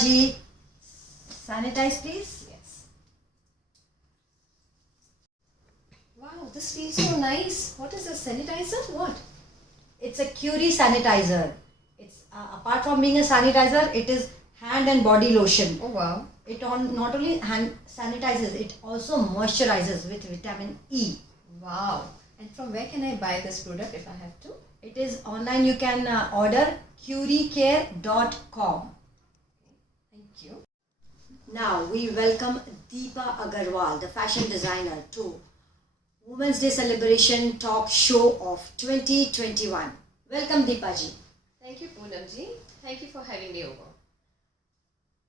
ji. Sanitize, please. Yes. Wow, this feels so nice. What is this sanitizer? What? It's a Curie sanitizer. It's apart from being a sanitizer, it is hand and body lotion. Oh wow. It not only hand sanitizes, it also moisturizes with vitamin E. Wow. And from where can I buy this product if I have to? It is online. You can order curiecare.com. Thank you. Now we welcome Deepa Agarwal, the fashion designer, to Women's Day Celebration Talk Show of 2021. Welcome, Deepa ji. Thank you, Poonam ji. Thank you for having me over.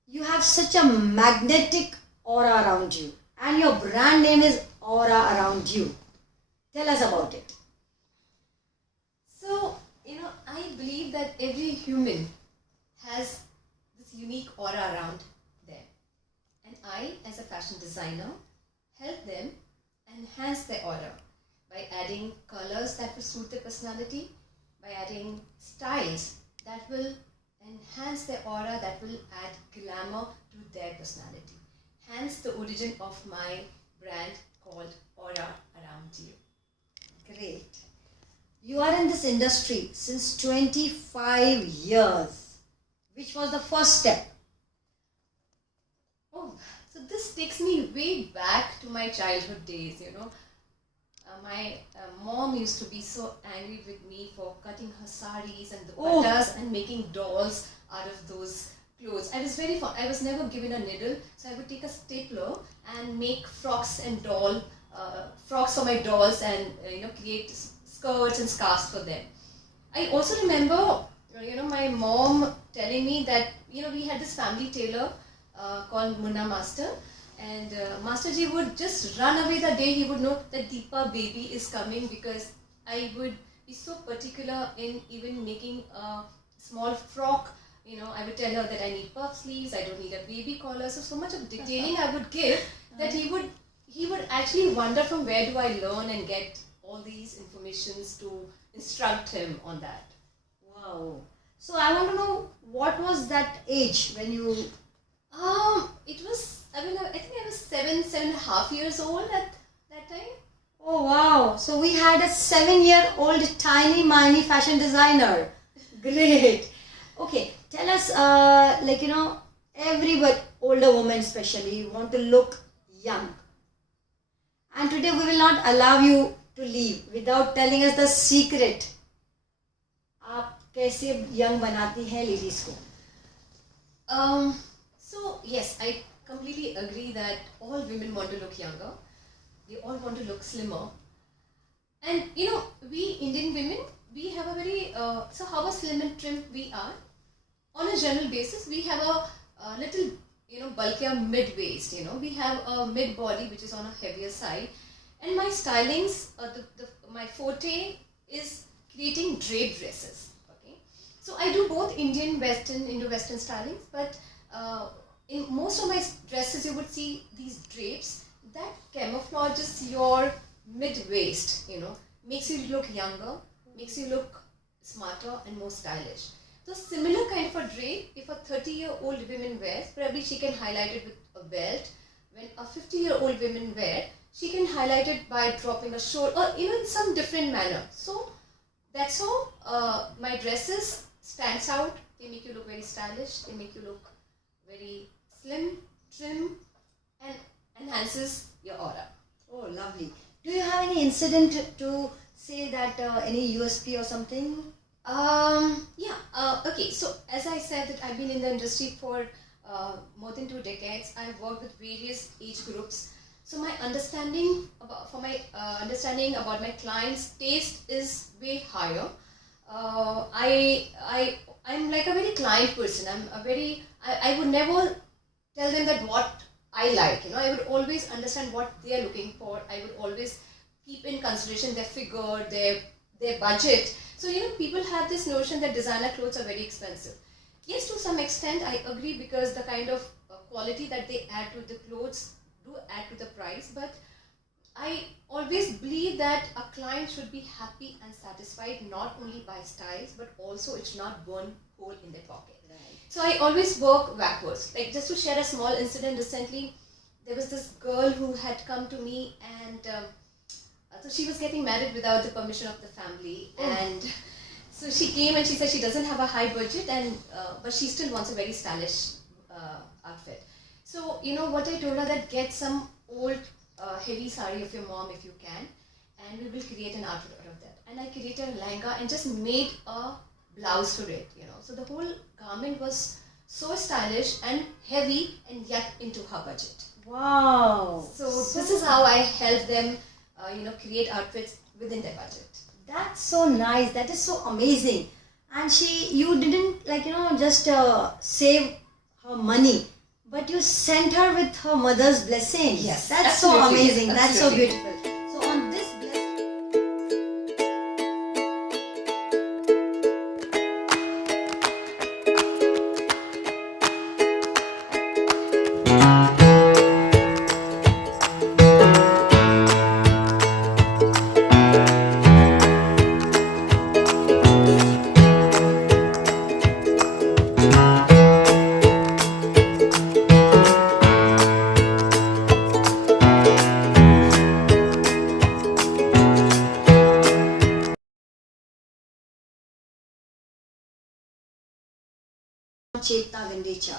You have such a magnetic aura around you, and your brand name is Aura Around You. Tell us about it. So, I believe that every human has this unique aura around them. And I, as a fashion designer, help them enhance their aura by adding colors that will suit their personality, by adding styles that will enhance their aura, that will add glamour to their personality. Hence the origin of my brand called Aura Around You. Great. You are in this industry since 25 years. Which was the first step? Oh, so this takes me way back to my childhood days, My mom used to be so angry with me for cutting her saris and dupattas and making dolls out of those clothes. I was very fun. I was never given a needle, so I would take a stapler and make frocks and frocks for my dolls and create skirts and scarves for them. I also remember my mom telling me that we had this family tailor called Munna Master, and Master Ji would just run away the day he would know that Deepa baby is coming, because I would be so particular in even making a small frock. I would tell her that I need puff sleeves, I don't need a baby collar. So much of detailing I would give that he would actually wonder from where do I learn and get all these informations to instruct him on that. Wow. So I want to know, what was that age when you... It was, I think I was 7.5 years old at that time. Oh wow. So we had a 7-year-old tiny miny fashion designer. Great. Okay. Tell us, everybody, older women especially, want to look young. And today we will not allow you to leave without telling us the secret. आप कैसे young बनाती हैं ladies को? So yes, I completely agree that all women want to look younger. They all want to look slimmer. And we Indian women, we have a very, so how slim and trim we are. On a general basis, we have a little, bulkier mid-waist, we have a mid-body which is on a heavier side. And my stylings, my forte is creating draped dresses. Okay, so I do both Indian, Western, Indo-Western stylings, but in most of my dresses you would see these drapes that camouflages your mid-waist, makes you look younger, makes you look smarter and more stylish. So similar kind of a drape, if a 30-year-old woman wears, probably she can highlight it with a belt. When a 50-year-old woman wears, she can highlight it by dropping a shoulder or in some different manner. So that's how my dresses stands out. They make you look very stylish. They make you look very slim, trim, and enhances your aura. Oh, lovely. Do you have any incident to say that any USP or something? Okay, so as I said that I've been in the industry for more than 2 decades. I've worked with various age groups. So my understanding about my clients' taste is way higher. I'm like a very client person. I would never tell them that what I like. I would always understand what they are looking for. I would always keep in consideration their figure, their budget. So people have this notion that designer clothes are very expensive. Yes, to some extent I agree, because the kind of quality that they add to the clothes do add to the price, but I always believe that a client should be happy and satisfied not only by styles, but also it should not burn hole in their pocket. Right. So I always work backwards. Like, just to share a small incident, recently there was this girl who had come to me, and so she was getting married without the permission of the family, and so she came and she said she doesn't have a high budget, and but she still wants a very stylish outfit. So what I told her, that get some old heavy sari of your mom if you can, and we will create an outfit out of that. And I created a lehenga and just made a blouse for it. So the whole garment was so stylish and heavy and yet into her budget. Wow. So this is how I help them, create outfits within their budget. That's so nice. That is so amazing. And you didn't just save her money, but you sent her with her mother's blessing. Yes, that's so absolutely. amazing. That's so Absolutely. beautiful. So on this blessing, Chetna Gandecha.